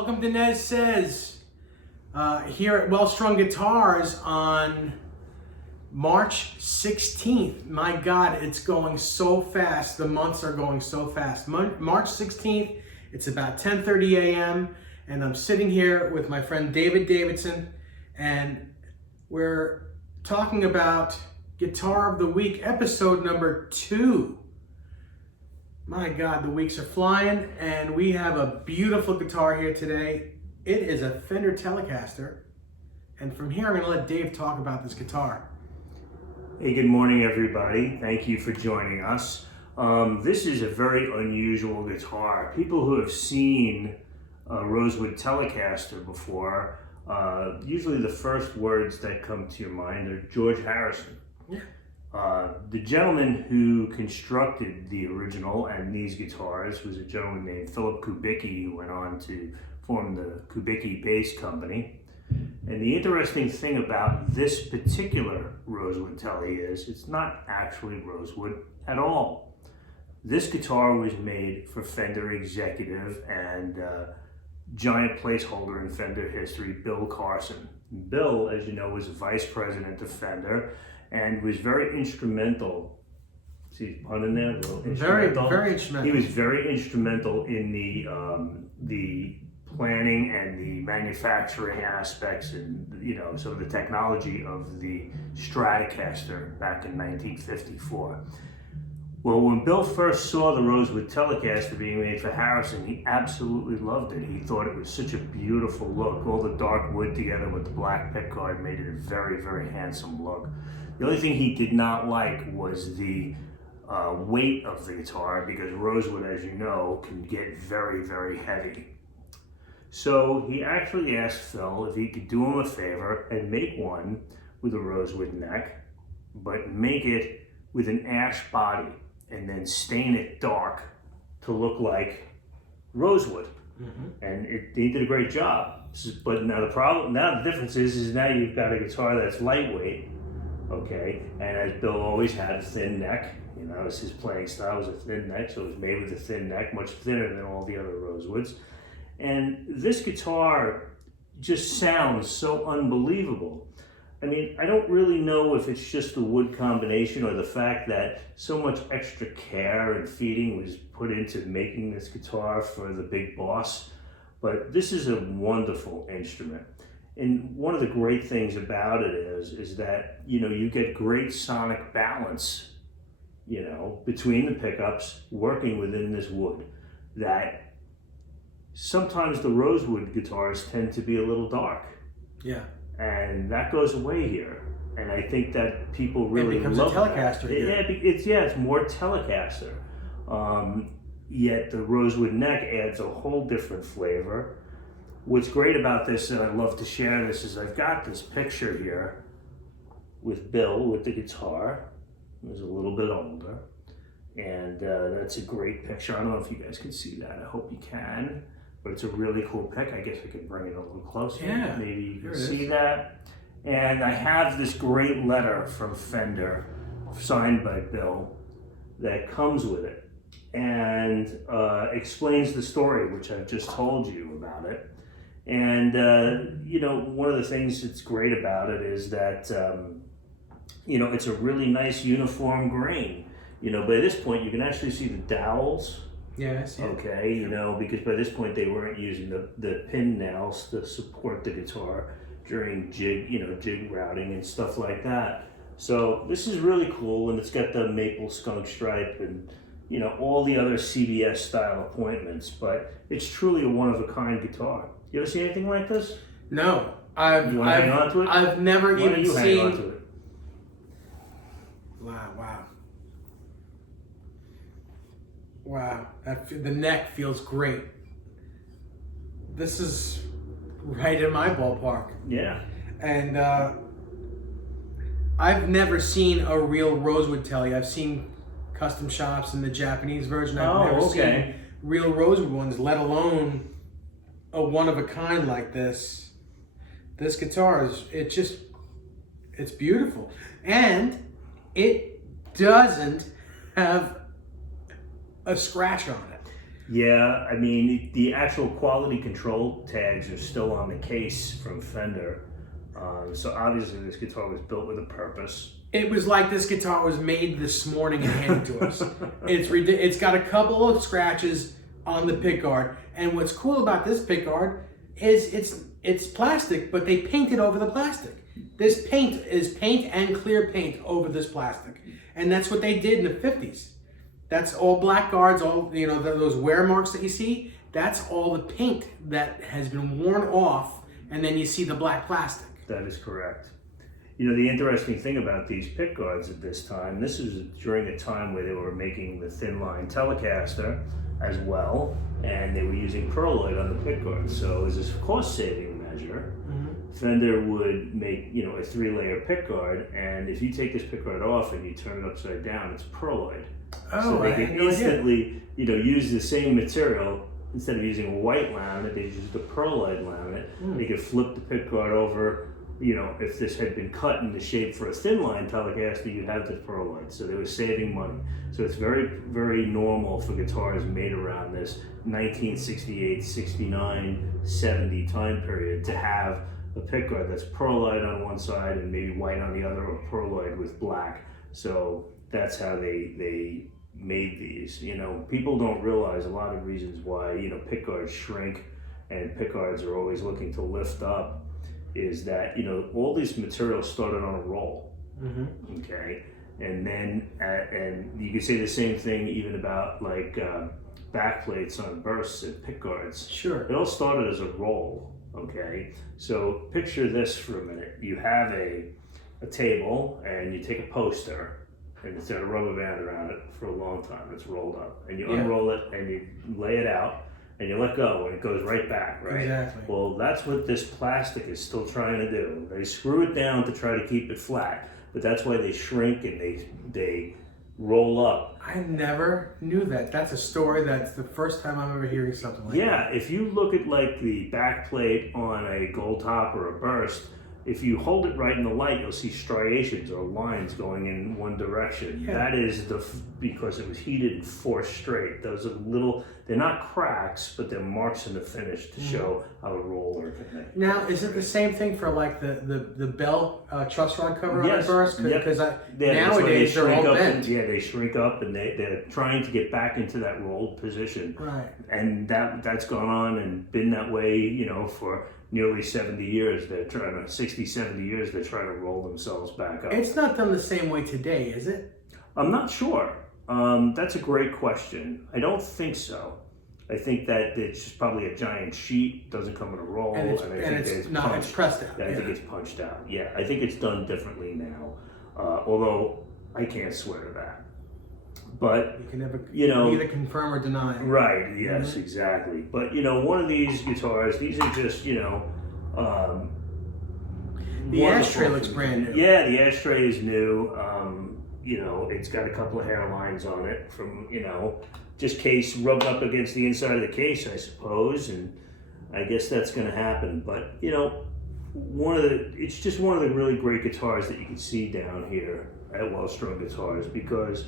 Welcome to NEZSEZ here at Strung Guitars on March 16th. My God, it's going so fast. The months are going so fast. March 16th, it's about 10:30 a.m. and I'm sitting here with my friend David Davidson, and we're talking about Guitar of the Week, episode number 2. My God, the weeks are flying, and we have a beautiful guitar here today. It is a Fender Telecaster, and from here I'm going to let Dave talk about this guitar. Hey, good morning, everybody. Thank you for joining us. This is a very unusual guitar. People who have seen a Rosewood Telecaster before, usually the first words that come to your mind are George Harrison. Yeah. The gentleman who constructed the original and these guitars was a gentleman named Philip Kubicki, who went on to form the Kubicki Bass Company. And the interesting thing about this particular Rosewood Tele is it's not actually Rosewood at all. This guitar was made for Fender executive and giant placeholder in Fender history, Bill Carson. Bill, as you know, was vice president of Fender and was very instrumental. See his pun in there? Very instrumental. He was very instrumental in the planning and the manufacturing aspects and, you know, some of the technology of the Stratocaster back in 1954. Well, when Bill first saw the Rosewood Telecaster being made for Harrison, he absolutely loved it. He thought it was such a beautiful look. All the dark wood together with the black pickguard made it a very, very handsome look. The only thing he did not like was the weight of the guitar, because Rosewood, as you know, can get very, very heavy. So he actually asked Phil if he could do him a favor and make one with a rosewood neck, but make it with an ash body and then stain it dark to look like rosewood. Mm-hmm. And he did a great job. But now the difference is now you've got a guitar that's lightweight, okay? And as Bill always had, a thin neck. You know, his playing style was a thin neck, so it was made with a thin neck, much thinner than all the other Rosewoods. And this guitar just sounds so unbelievable. I mean, I don't really know if it's just the wood combination or the fact that so much extra care and feeding was put into making this guitar for the big boss, but this is a wonderful instrument. And one of the great things about it is that, you know, you get great sonic balance, you know, between the pickups working within this wood, that sometimes the Rosewood guitars tend to be a little dark. Yeah. And that goes away here. And I think that people really love a Telecaster that. It's more Telecaster. Yet the Rosewood neck adds a whole different flavor. What's great about this, and I'd love to share this, is I've got this picture here with Bill with the guitar. He's a little bit older. And that's a great picture. I don't know if you guys can see that. I hope you can. But it's a really cool pic. I guess we could bring it a little closer. Yeah, maybe you can see that. And I have this great letter from Fender, signed by Bill, that comes with it and explains the story, which I've just told you about it. And, you know, one of the things that's great about it is that, you know, it's a really nice uniform grain. You know, by this point, you can actually see the dowels. Yeah, I see. Okay, you know, because by this point they weren't using the pin nails to support the guitar during jig routing and stuff like that. So this is really cool, and it's got the maple skunk stripe and, you know, all the other CBS style appointments, but it's truly a one-of-a-kind guitar. You ever see anything like this? No. You want to hang on to it? I've never even seen... Hang on to it? Wow, the neck feels great. This is right in my ballpark. Yeah. And I've never seen a real Rosewood Tele. I've seen custom shops in the Japanese version. I've never seen real Rosewood ones, let alone a one-of-a-kind like this. This guitar it's beautiful. And it doesn't have a scratch on it. Yeah, I mean, the actual quality control tags are still on the case from Fender. So obviously this guitar was built with a purpose. It was like this guitar was made this morning and handed to us. It's got a couple of scratches on the pickguard, and what's cool about this pickguard is it's plastic, but they painted over the plastic. This paint is paint and clear paint over this plastic, and that's what they did in the 50s. That's all black guards, all those wear marks that you see. That's all the paint that has been worn off, and then you see the black plastic. That is correct. The interesting thing about these pick guards at this time, this is during a time where they were making the thin line Telecaster as well, and they were using perlite on the pick guard. So as a cost saving measure, Fender would make a 3-layer pick guard, and if you take this pick guard off and you turn it upside down, it's perlite. Oh, so they could instantly use the same material. Instead of using a white laminate, they used a perlite laminate. They could flip the pick guard over. If this had been cut into shape for a thin line Telecaster, you'd have the perlite. So they were saving money. So it's very, very normal for guitars made around this 1968, 69, 70 time period to have a pick guard that's perlite on one side and maybe white on the other, or perlite with black. So that's how they made these. People don't realize a lot of reasons why pick guards shrink and pick guards are always looking to lift up is that all these materials started on a roll. Okay, and then and you can say the same thing even about like back plates on bursts and pick guards. Sure, it all started as a roll. Okay, so picture this for a minute. You have a table and you take a poster and it's got a rubber band around it for a long time. It's rolled up, and you unroll it and you lay it out and you let go and it goes right back, right? Exactly. Well, that's what this plastic is still trying to do. They screw it down to try to keep it flat, but that's why they shrink and they roll up. I never knew that. That's a story. That's the first time I'm ever hearing something like that. Yeah, if you look at like the back plate on a gold top or a burst, if you hold it right in the light, you'll see striations or lines going in one direction. Yeah. That is because it was heated and forced straight. Those are they're not cracks, but they're marks in the finish to show how a roller can make. Now, is it the same thing for like the bell truss rod cover on a burst? Because nowadays they're all bent. They shrink up and they're trying to get back into that rolled position. Right. And that's gone on and been that way, for nearly 70 years. 60, 70 years, they're trying to roll themselves back up. It's not done the same way today, is it? I'm not sure. That's a great question. I don't think so. I think that it's just probably a giant sheet, doesn't come in a roll, and it's pressed out. I think it's punched out. Yeah, I think it's done differently now. Although I can't swear to that. But you can never either confirm or deny. Right, yes, exactly. But one of these guitars, these are just, the ashtray looks brand new. Yeah, the ashtray is new. It's got a couple of hairlines on it from, just case rubbed up against the inside of the case, I suppose, and I guess that's going to happen. But, it's just one of the really great guitars that you can see down here at Well Strung Guitars, because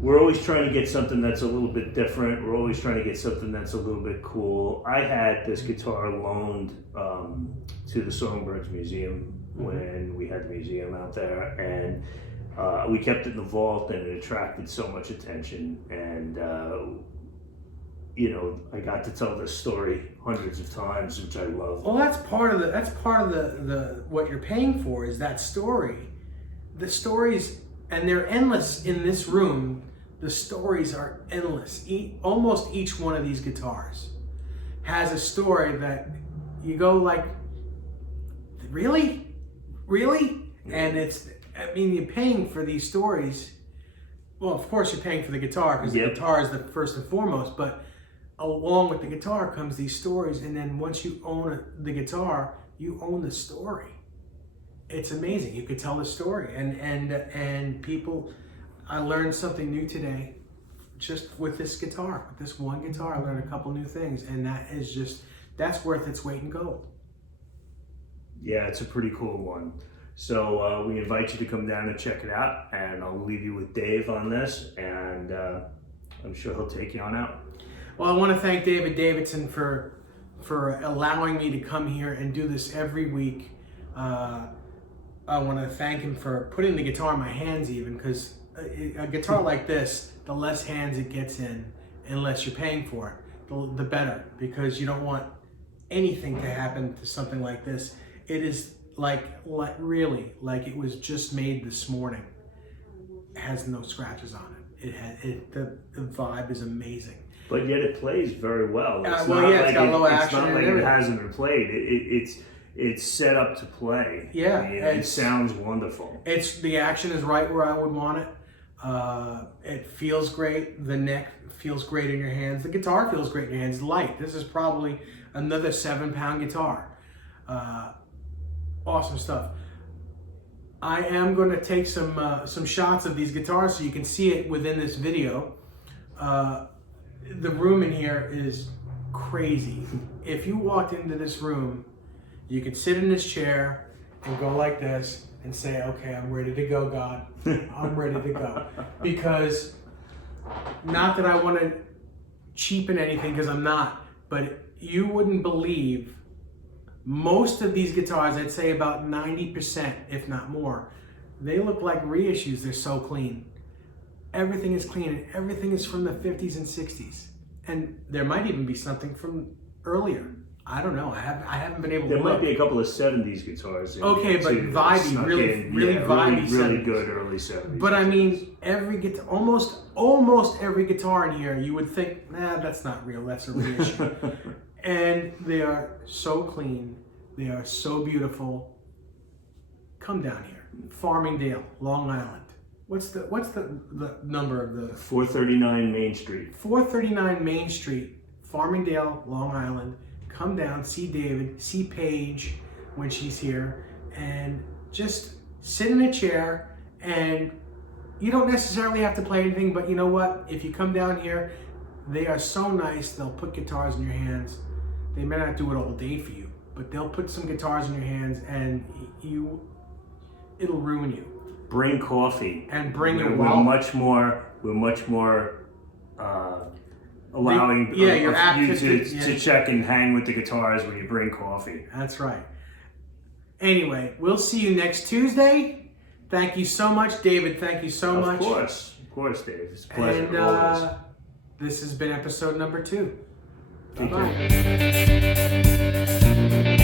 we're always trying to get something that's a little bit different. We're always trying to get something that's a little bit cool. I had this guitar loaned to the Songbirds Museum when we had the museum out there, and we kept it in the vault, and it attracted so much attention. And I got to tell this story hundreds of times, which I love. Well, that's part of the what you're paying for is that story. The stories, and they're endless in this room. The stories are endless. Almost each one of these guitars has a story that you go like, really? And you're paying for these stories. Well, of course you're paying for the guitar because the guitar is the first and foremost, but along with the guitar comes these stories, and then once you own the guitar, you own the story. It's amazing. You could tell the story, and people. I learned something new today, just with this guitar. With this one guitar, I learned a couple new things, and that's worth its weight in gold. Yeah, it's a pretty cool one. So we invite you to come down and check it out, and I'll leave you with Dave on this, and I'm sure he'll take you on out. Well, I want to thank David Davidson for allowing me to come here and do this every week. I want to thank him for putting the guitar in my hands, even, because a guitar like this, the less hands it gets in, unless you're paying for it, the better, because you don't want anything to happen to something like this. It is really like it was just made this morning. It has no scratches on it. The vibe is amazing. But yet it plays very well. It's it's got low action. It's not like it hasn't been played. It's set up to play. Yeah, it sounds wonderful. The action is right where I would want it. It feels great. The neck feels great in your hands. The guitar feels great in your hands. It's light. This is probably another 7-pound guitar. Awesome stuff. I am going to take some shots of these guitars so you can see it within this video. The room in here is crazy. If you walked into this room, you could sit in this chair and go like this and say, okay, I'm ready to go, God. I'm ready to go. Because, not that I want to cheapen anything, because I'm not, but you wouldn't believe most of these guitars, I'd say about 90%, if not more, they look like reissues. They're so clean. Everything is clean, and everything is from the 50s and 60s. And there might even be something from earlier. I don't know. I haven't been able to There look. might be a couple of 70s guitars. Okay, but vibey, really vibey. Really 70s. good early 70s. But I mean, every guitar, almost every guitar in here, you would think, nah, that's not real. That's a reissue. And they are so clean. They are so beautiful. Come down here, Farmingdale, Long Island. What's the number of the? 439 Main Street. 439 Main Street, Farmingdale, Long Island. Come down, see David, see Paige when she's here, and just sit in a chair. And you don't necessarily have to play anything, but you know what? If you come down here, they are so nice. They'll put guitars in your hands. They may not do it all day for you, but they'll put some guitars in your hands, and it'll ruin you. Bring coffee. And bring your We're wallet. We're much more allowing your you active, to check and hang with the guitars when you bring coffee. That's right. Anyway, we'll see you next Tuesday. Thank you so much, David. Thank you so much. Of course, Dave. It's a pleasure. And always. this has been episode number 2. Take Bye-bye. care.